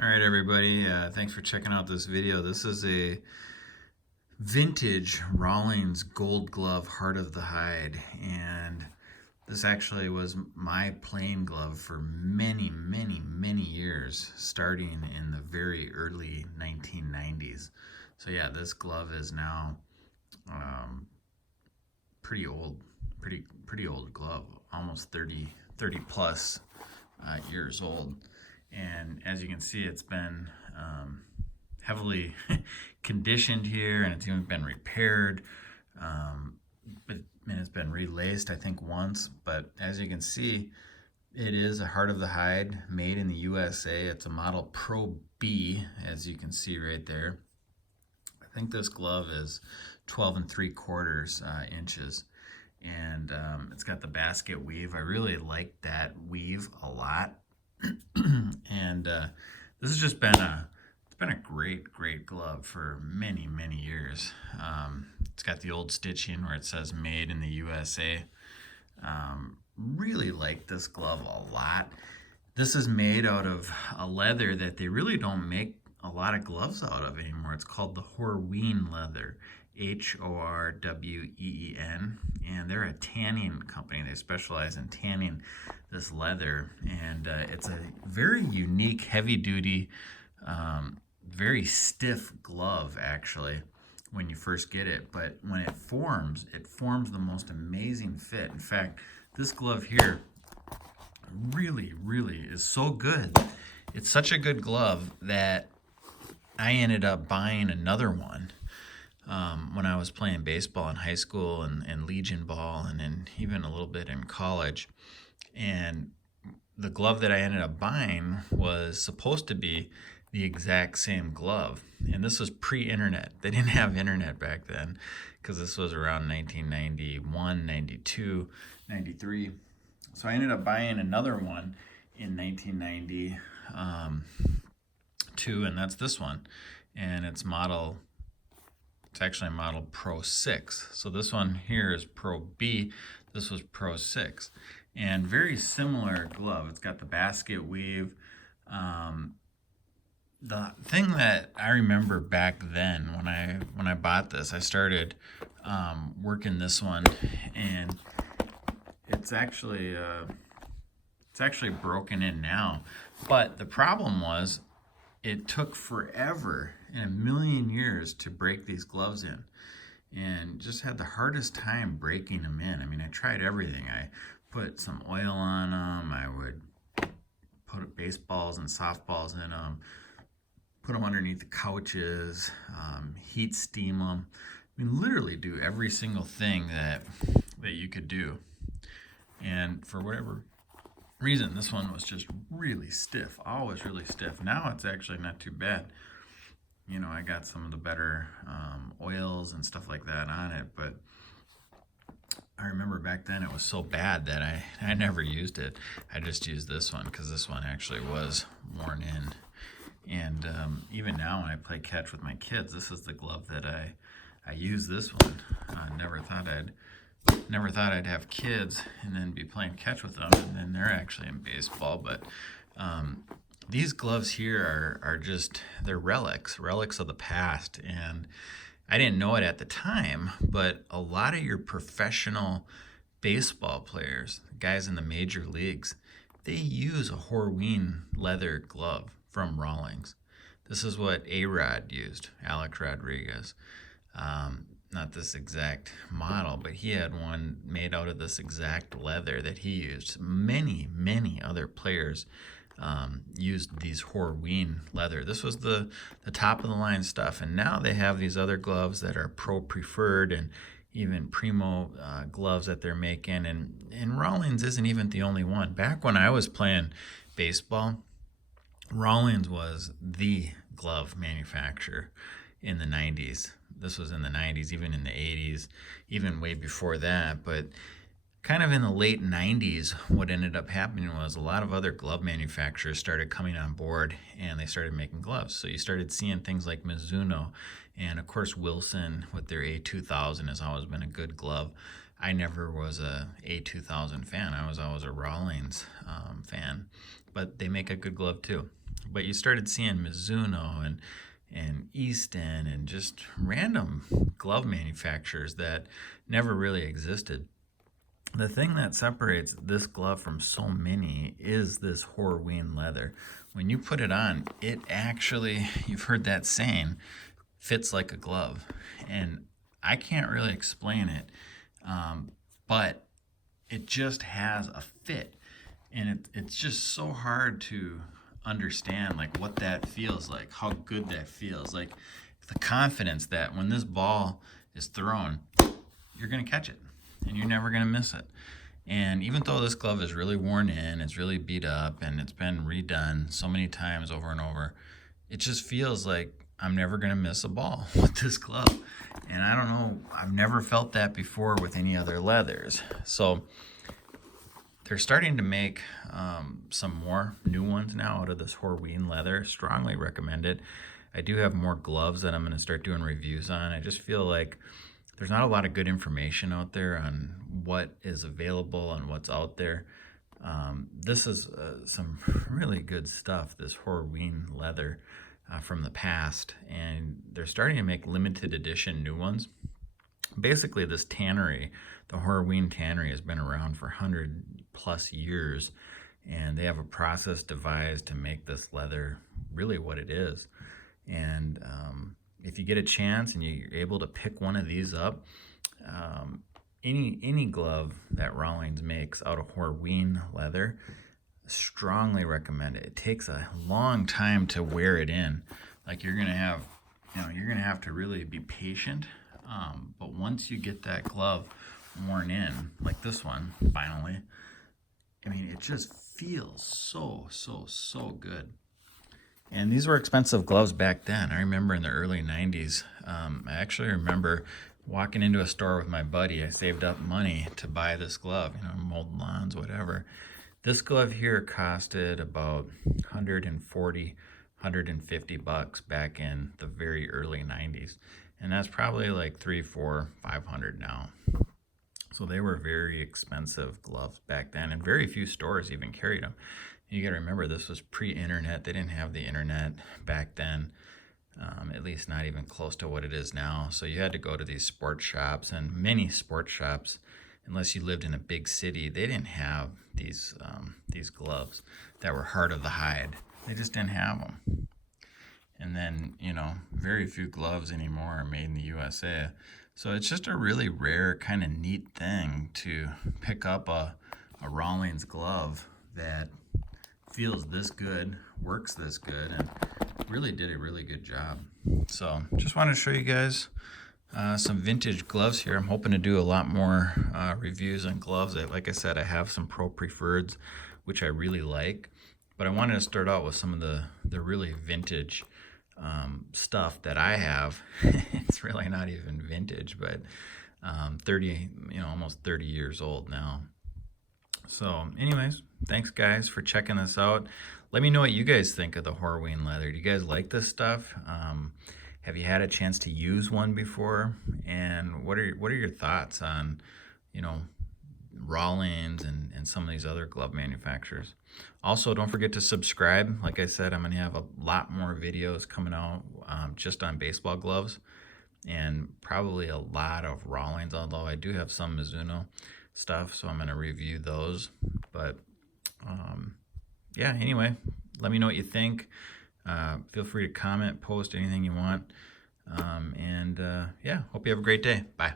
All right, everybody. Thanks for checking out this video. This is a vintage Rawlings gold glove, Heart of the Hide. And this actually was my playing glove for many, many, many years, starting in the very early 1990s. So yeah, this glove is now pretty old, pretty old glove, almost 30 plus years old. And as you can see, it's been heavily conditioned here, and it's even been repaired. And it's been relaced, I think, once. But as you can see, it is a Heart of the Hide made in the USA. It's a model Pro B, as you can see right there. I think this glove is 12 3/4 inches. And it's got the basket weave. I really like that weave a lot. And this has just been it's been a great glove for many years. It's got the old stitching where it says made in the USA. Really like this glove a lot. This is made out of a leather that they really don't make a lot of gloves out of anymore. It's called the Horween leather, Horween, and they're a tanning company. They specialize in tanning this leather, and it's a very unique, heavy-duty, very stiff glove, actually, when you first get it. But when it forms the most amazing fit. In fact, this glove here really is so good. It's such a good glove that I ended up buying another one when I was playing baseball in high school and Legion ball, and then even a little bit in college. And the glove that I ended up buying was supposed to be the exact same glove. And this was pre-internet. They didn't have internet back then, because this was around 1991, 92, 93. So I ended up buying another one in 1992, and that's this one. And it's actually model Pro 6. So this one here is Pro B. This was Pro 6. And very similar glove. It's got the basket weave. The thing that I remember back then when I bought this, I started working this one, and it's actually broken in now. But the problem was, it took forever and a million years to break these gloves in, and just had the hardest time breaking them in. I mean, I tried everything. I put some oil on them. I would put baseballs and softballs in them, put them underneath the couches, heat steam them. I mean, literally do every single thing that you could do. And for whatever reason, this one was just really stiff, always really stiff. Now it's actually not too bad. You know, I got some of the better oils and stuff like that on it, but I remember back then it was so bad that I never used it. I just used this one because this one actually was worn in. And even now when I play catch with my kids, this is the glove that I use. This one. I never thought I'd have kids and then be playing catch with them, and then they're actually in baseball. But these gloves here are just, they're relics of the past. And I didn't know it at the time, but a lot of your professional baseball players, guys in the major leagues, they use a Horween leather glove from Rawlings. This is what A-Rod used, Alex Rodriguez. Not this exact model, but he had one made out of this exact leather that he used. Many other players used these Horween leather. This was the top of the line stuff, and now they have these other gloves that are pro preferred and even primo gloves that they're making, and Rawlings isn't even the only one. Back when I was playing baseball, Rawlings was the glove manufacturer in the 90s. This was in the 90s, even in the 80s, even way before that. But kind of in the late 90s, what ended up happening was a lot of other glove manufacturers started coming on board, and they started making gloves. So you started seeing things like Mizuno, and of course Wilson with their A2000 has always been a good glove. I never was a A2000 fan. I was always a Rawlings fan, but they make a good glove too. But you started seeing Mizuno and Easton and just random glove manufacturers that never really existed. The thing that separates this glove from so many is this Horween leather. When you put it on, it actually, you've heard that saying, fits like a glove. And I can't really explain it, but it just has a fit. And it's just so hard to understand like what that feels like, how good that feels. Like the confidence that when this ball is thrown, you're going to catch it and you're never going to miss it. And even though this glove is really worn in, it's really beat up, and it's been redone so many times over and over, it just feels like I'm never going to miss a ball with this glove. And I don't know, I've never felt that before with any other leathers. So they're starting to make some more new ones now out of this Horween leather. Strongly recommend it. I do have more gloves that I'm going to start doing reviews on. I just feel like there's not a lot of good information out there on what is available and what's out there. This is some really good stuff, this Horween leather from the past, and they're starting to make limited edition new ones. Basically, this tannery, the Horween tannery, has been around for 100+ years, and they have a process devised to make this leather really what it is. And if you get a chance and you're able to pick one of these up, any glove that Rawlings makes out of Horween leather, strongly recommend it. It takes a long time to wear it in. Like you're gonna have to really be patient. But once you get that glove worn in, like this one, finally, I mean, it just feels so good. And these were expensive gloves back then. I remember in the early 90s, I actually remember walking into a store with my buddy. I saved up money to buy this glove, mowed lawns, whatever. This glove here costed about $140, $150 back in the very early 90s. And that's probably like $300, $400, $500 now. So they were very expensive gloves back then, and very few stores even carried them. You got to remember, this was pre-internet. They didn't have the internet back then, at least not even close to what it is now. So you had to go to these sports shops, and many sports shops, unless you lived in a big city, they didn't have these gloves that were hard of the hide. They just didn't have them. And then, very few gloves anymore are made in the USA. So it's just a really rare, kind of neat thing to pick up a Rawlings glove that feels this good, works this good, and really did a really good job. So just wanted to show you guys some vintage gloves here. I'm hoping to do a lot more reviews on gloves. Like I said, I have some Pro Preferreds, which I really like, but I wanted to start out with some of the really vintage stuff that I have. It's really not even vintage, but 30, almost 30 years old now. So anyways, thanks guys for checking this out. Let me know what you guys think of the Horween leather. Do you guys like this stuff? Have you had a chance to use one before? And what are your thoughts on, Rawlings and some of these other glove manufacturers? Also, don't forget to subscribe. Like I said, I'm going to have a lot more videos coming out just on baseball gloves, and probably a lot of Rawlings, although I do have some Mizuno stuff, so I'm going to review those. But yeah, anyway, let me know what you think. Feel free to comment, post anything you want. Yeah, hope you have a great day. Bye.